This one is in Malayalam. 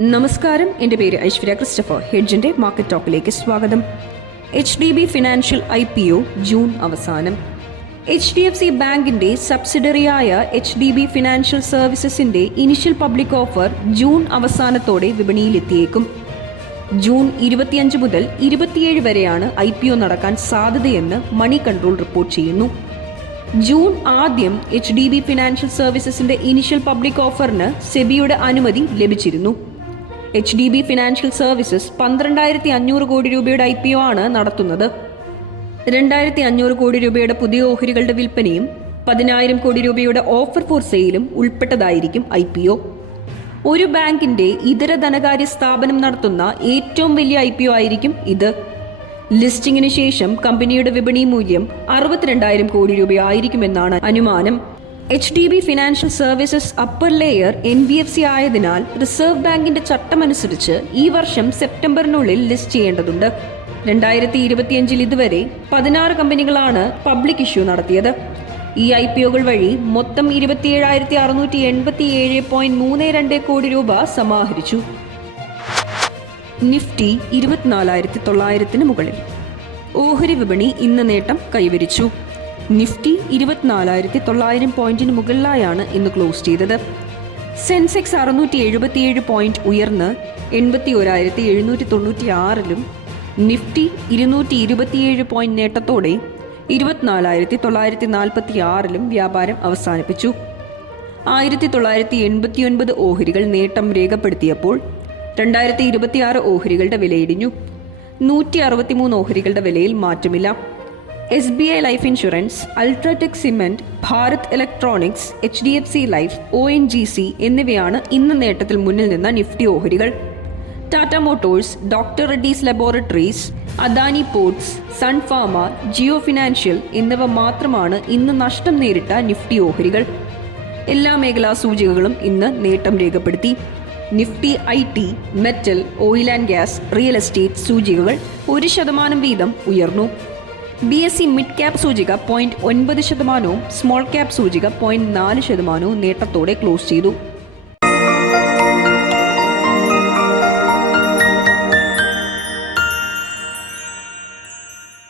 നമസ്കാരം. എന്റെ പേര് ഐശ്വര്യ ക്രിസ്റ്റഫർ. ഹെഡ്ജിന്റെ മാർക്കറ്റ് ടോക്കിലേക്ക് സ്വാഗതം. H D B Financial I P O June അവസാനം. എച്ച് ഡി എഫ് സി ബാങ്കിന്റെ സബ്സിഡറിയായ എച്ച് ഡി ബി ഫിനാൻഷ്യൽ സർവീസസിന്റെ ഇനിഷ്യൽ പബ്ലിക് ഓഫർ ജൂൺ അവസാനത്തോടെ വിപണിയിലെത്തിയേക്കും. ജൂൺ ഇരുപത്തിയഞ്ച് മുതൽ ഇരുപത്തിയേഴ് വരെയാണ് ഐ പി ഒ നടക്കാൻ സാധ്യതയെന്ന് മണി കൺട്രോൾ റിപ്പോർട്ട് ചെയ്യുന്നു. ജൂൺ ആദ്യം എച്ച് ഡി ബി ഫിനാൻഷ്യൽ സർവീസസിന്റെ ഇനിഷ്യൽ പബ്ലിക് ഓഫറിന് സെബിയുടെ അനുമതി ലഭിച്ചിരുന്നു. H D B Financial Services പന്ത്രണ്ടായിരത്തി അഞ്ഞൂറ് കോടി രൂപയുടെ ഐ പി ഒ ആണ് നടത്തുന്നത്. രണ്ടായിരത്തി അഞ്ഞൂറ് കോടി രൂപയുടെ പുതിയ ഓഹരികളുടെ വിൽപ്പനയും പതിനായിരം കോടി രൂപയുടെ ഓഫർ ഫോർ സെയിലും ഉൾപ്പെട്ടതായിരിക്കും ഐ പി ഒ. ഒരു ബാങ്കിന്റെ ഇതര ധനകാര്യ സ്ഥാപനം നടത്തുന്ന ഏറ്റവും വലിയ ഐ പി ഒ ആയിരിക്കും ഇത്. ലിസ്റ്റിംഗിന് ശേഷം കമ്പനിയുടെ വിപണി മൂല്യം അറുപത്തിരണ്ടായിരം കോടി രൂപയായിരിക്കുമെന്നാണ് അനുമാനം. H D B Financial Services upper layer N B F C ആയതിനാൽ റിസർവ് ബാങ്കിന്റെ ചട്ടമനുസരിച്ച് ഈ വർഷം സെപ്റ്റംബറിനുള്ളിൽ ലിസ്റ്റ് ചെയ്യേണ്ടതുണ്ട്. രണ്ടായിരത്തി ഇരുപത്തിയഞ്ചിൽ ഇതുവരെ പതിനാറ് കമ്പനികളാണ് പബ്ലിക് ഇഷ്യൂ നടത്തിയത്. ഈ ഐ പി ഒകൾ വഴി മൊത്തം ഇരുപത്തിയേഴായിരത്തി അറുന്നൂറ്റി എൺപത്തി ഏഴ് പോയിന്റ് മൂന്ന് രണ്ട് കോടി രൂപ സമാഹരിച്ചു. നിഫ്റ്റി ഇരുപത്തിനാലായിരത്തി തൊള്ളായിരത്തിന് മുകളിൽ. ഓഹരി വിപണി ഇന്ന് നേട്ടം കൈവരിച്ചു. നിഫ്റ്റി ഇരുപത്തിനാലായിരത്തി തൊള്ളായിരം പോയിന്റിന് മുകളിലായാണ് ഇന്ന് ക്ലോസ് ചെയ്തത്. സെൻസെക്സ് അറുന്നൂറ്റി എഴുപത്തിയേഴ് പോയിന്റ് ഉയർന്ന് എൺപത്തി ഒരായിരത്തി എഴുന്നൂറ്റി തൊണ്ണൂറ്റി ആറിലും നിഫ്റ്റി ഇരുന്നൂറ്റി ഇരുപത്തിയേഴ് പോയിന്റ് നേട്ടത്തോടെ ഇരുപത്തിനാലായിരത്തി തൊള്ളായിരത്തി നാൽപ്പത്തി ആറിലും വ്യാപാരം അവസാനിപ്പിച്ചു. ആയിരത്തി തൊള്ളായിരത്തി എൺപത്തിയൊൻപത് ഓഹരികൾ നേട്ടം രേഖപ്പെടുത്തിയപ്പോൾ രണ്ടായിരത്തി ഇരുപത്തിയാറ് ഓഹരികളുടെ വിലയിടിഞ്ഞു. നൂറ്റി അറുപത്തിമൂന്ന് ഓഹരികളുടെ വിലയിൽ മാറ്റമില്ല. S B I Life Insurance UltraTech Cement Bharat Electronics H D F C Life O N G C എന്നിവയാണ് ഇന്ന് നേട്ടത്തിൽ മുന്നിൽ നിന്ന നിഫ്റ്റി ഓഹരികൾ. Tata Motors Dr Reddy's Laboratories Adani Ports Sun Pharma Jio Financial എന്നിവ മാത്രമാണ് ഇന്ന് നഷ്ടം നേരിട്ട നിഫ്റ്റി ഓഹരികൾ. എല്ലാ മേഖലാ സൂചികകളും ഇന്ന് നേട്ടം രേഖപ്പെടുത്തി. Nifty I T metal oil and gas real estate സൂചികകൾ ഒരു ശതമാനം വീതം ഉയർന്നു. B S E mid cap സൂചിക പോയിന്റ് ഒൻപത് ശതമാനവും സ്മോൾ ക്യാപ് സൂചിക പോയിന്റ് നാല് ശതമാനവും നേട്ടത്തോടെ ക്ലോസ് ചെയ്തു.